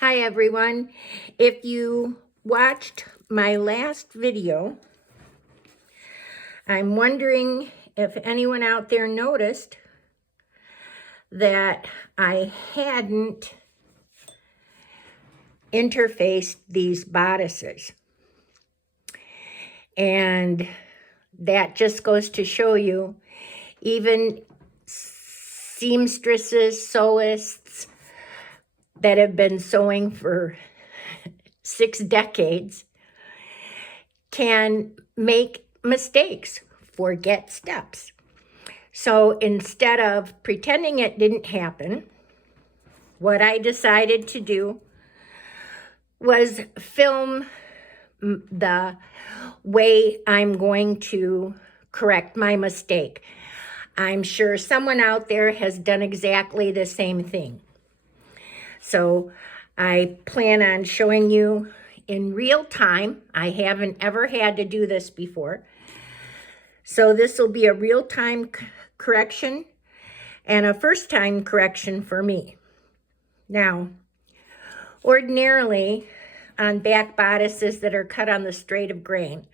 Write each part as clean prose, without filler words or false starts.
Hi everyone. If you watched my last video, I'm wondering if anyone out there noticed that I hadn't interfaced these bodices. And that just goes to show you, even seamstresses, sewists that have been sewing for 6 decades can make mistakes, forget steps. So instead of pretending it didn't happen, what I decided to do was film the way I'm going to correct my mistake. I'm sure someone out there has done exactly the same thing. So I plan on showing you in real time. I haven't ever had to do this before. So this will be a real-time correction and a first-time correction for me. Now, ordinarily, on back bodices that are cut on the straight of grain,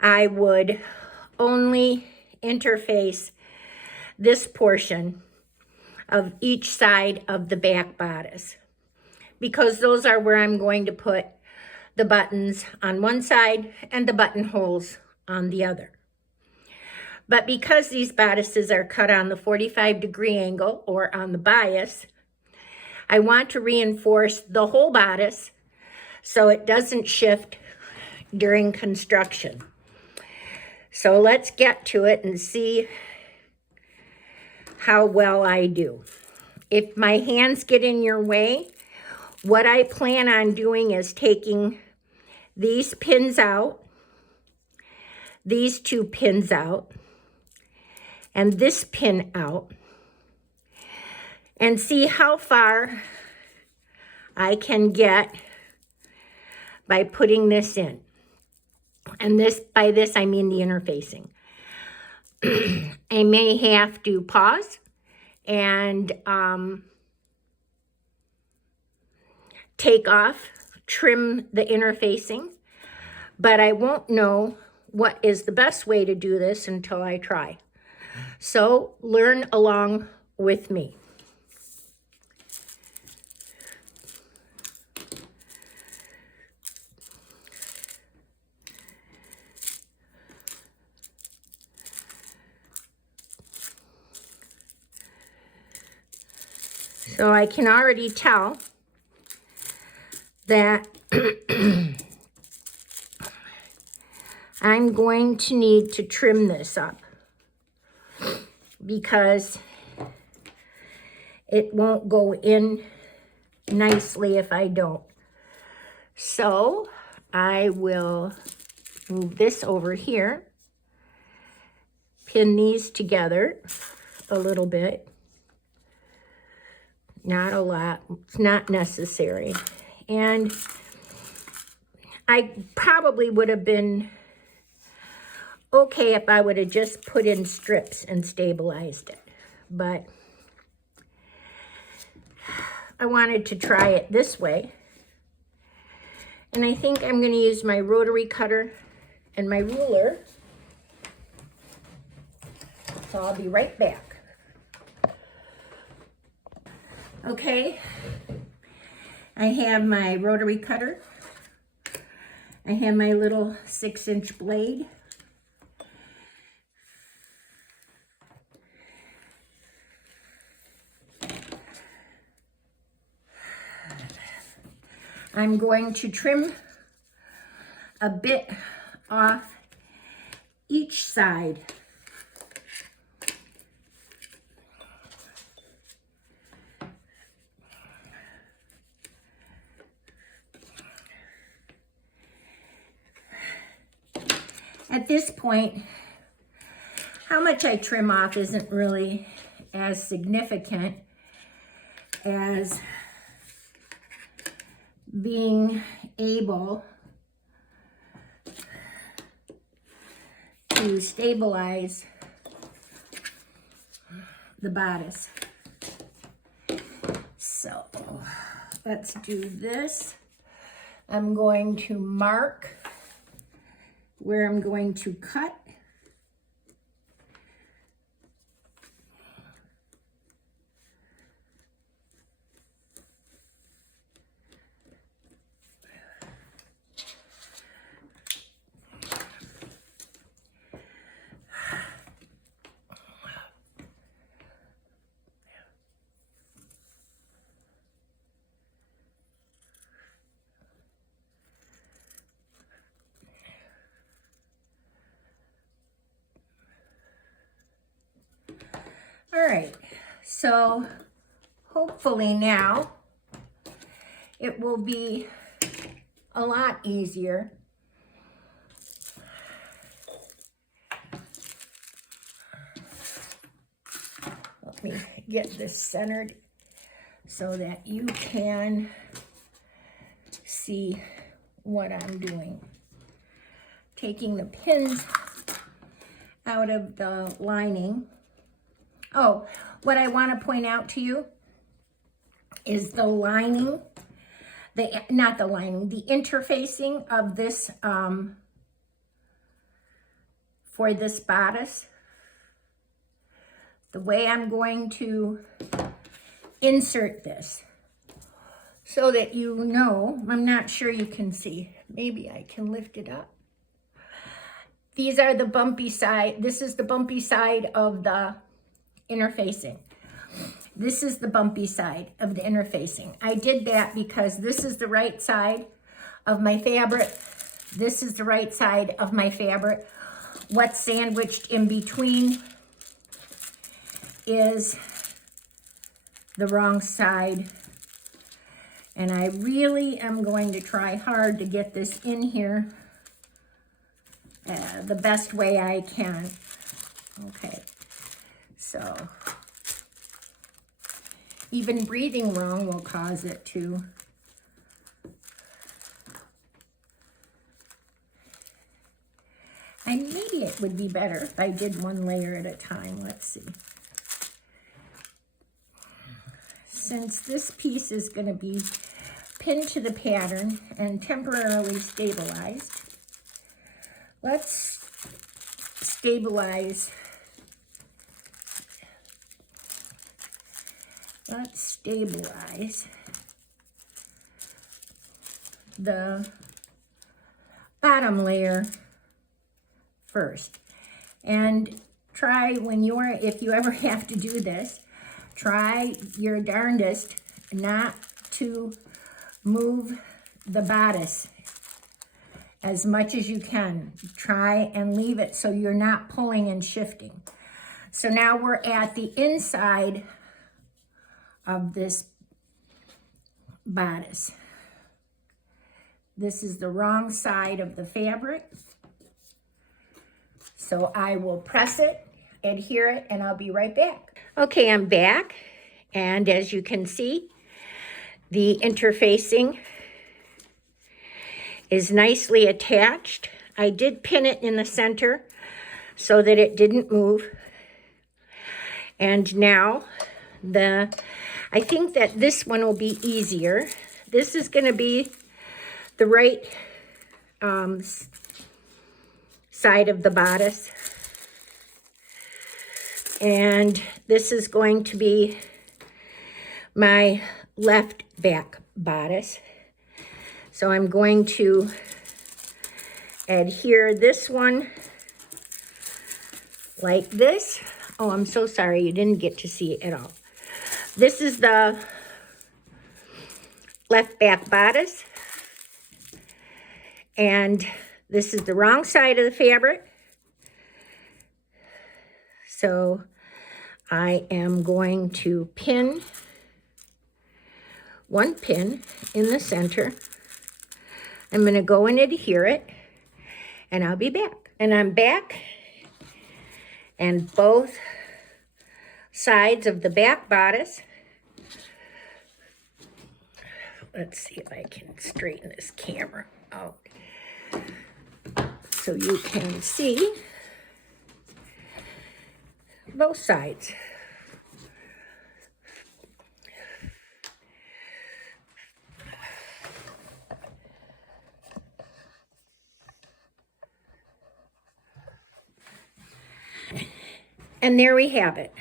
I would only interface this portion of each side of the back bodice, because those are where I'm going to put the buttons on one side and the buttonholes on the other. But because these bodices are cut on the 45-degree angle or on the bias, I want to reinforce the whole bodice so it doesn't shift during construction. So let's get to it and see how well I do. If my hands get in your way, what I plan on doing is taking these pins out, these 2 pins out, and this pin out, and see how far I can get by putting this in. And by this I mean the interfacing. I may have to pause and take off, trim the interfacing, but I won't know what is the best way to do this until I try. So learn along with me. So I can already tell that I'm going to need to trim this up because it won't go in nicely if I don't. So I will move this over here, pin these together a little bit. Not a lot, it's not necessary. And I probably would have been okay if I would have just put in strips and stabilized it. But I wanted to try it this way. And I think I'm going to use my rotary cutter and my ruler. So I'll be right back. Okay, I have my rotary cutter. I have my little 6-inch blade. I'm going to trim a bit off each side. At this point, how much I trim off isn't really as significant as being able to stabilize the bodice. So let's do this. I'm going to mark where I'm going to cut. All right, so hopefully now it will be a lot easier. Let me get this centered so that you can see what I'm doing. Taking the pins out of the lining. Oh, what I want to point out to you is the lining, not the lining, the interfacing of this, for this bodice. The way I'm going to insert this so that you know, I'm not sure you can see. Maybe I can lift it up. These are the bumpy side. This is the bumpy side of the interfacing. This is the bumpy side of the interfacing. I did that because this is the right side of my fabric. This is the right side of my fabric. What's sandwiched in between is the wrong side. And I really am going to try hard to get this in here the best way I can. Okay, so even breathing wrong will cause it to. And maybe it would be better if I did one layer at a time. Let's see. Since this piece is going to be pinned to the pattern and temporarily stabilized, let's stabilize. Let's stabilize the bottom layer first. And try when you're, if you ever have to do this, try your darndest not to move the bodice as much as you can. Try and leave it so you're not pulling and shifting. So now we're at the inside of this bodice. This is the wrong side of the fabric. So I will press it, adhere it, and I'll be right back. Okay, I'm back. And as you can see, the interfacing is nicely attached. I did pin it in the center so that it didn't move. And now I think that this one will be easier. This is going to be the right side of the bodice. And this is going to be my left back bodice. So I'm going to adhere this one like this. Oh, I'm so sorry you didn't get to see it at all. This is the left back bodice. And this is the wrong side of the fabric. So I am going to pin one pin in the center. I'm going to go and adhere it, and I'll be back. And I'm back, and both sides of the back bodice. Let's see if I can straighten this camera out so you can see both sides. And there we have it.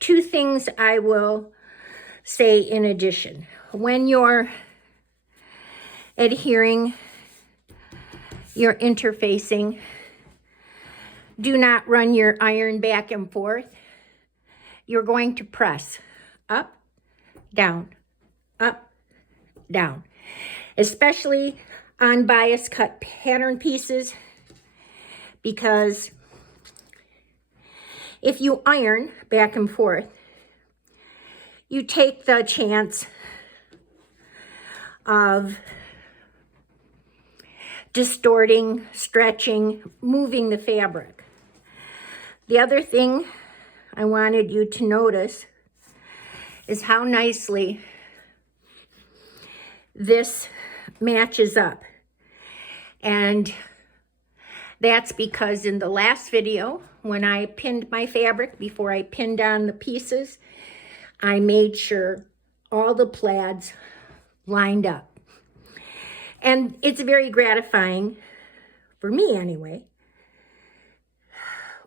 2 things I will say in addition. When you're adhering, you're interfacing, do not run your iron back and forth. You're going to press up, down, especially on bias cut pattern pieces, because if you iron back and forth, you take the chance of distorting, stretching, moving the fabric. The other thing I wanted you to notice is how nicely this matches up. And that's because in the last video, when I pinned my fabric, before I pinned on the pieces, I made sure all the plaids lined up. And it's very gratifying, for me anyway,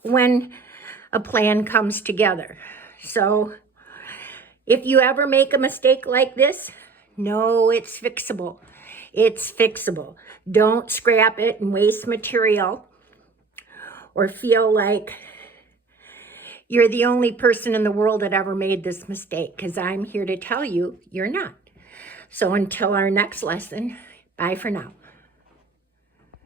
when a plan comes together. So if you ever make a mistake like this, know it's fixable. It's fixable. Don't scrap it and waste material or feel like you're the only person in the world that ever made this mistake, because I'm here to tell you, you're not. So until our next lesson, bye for now.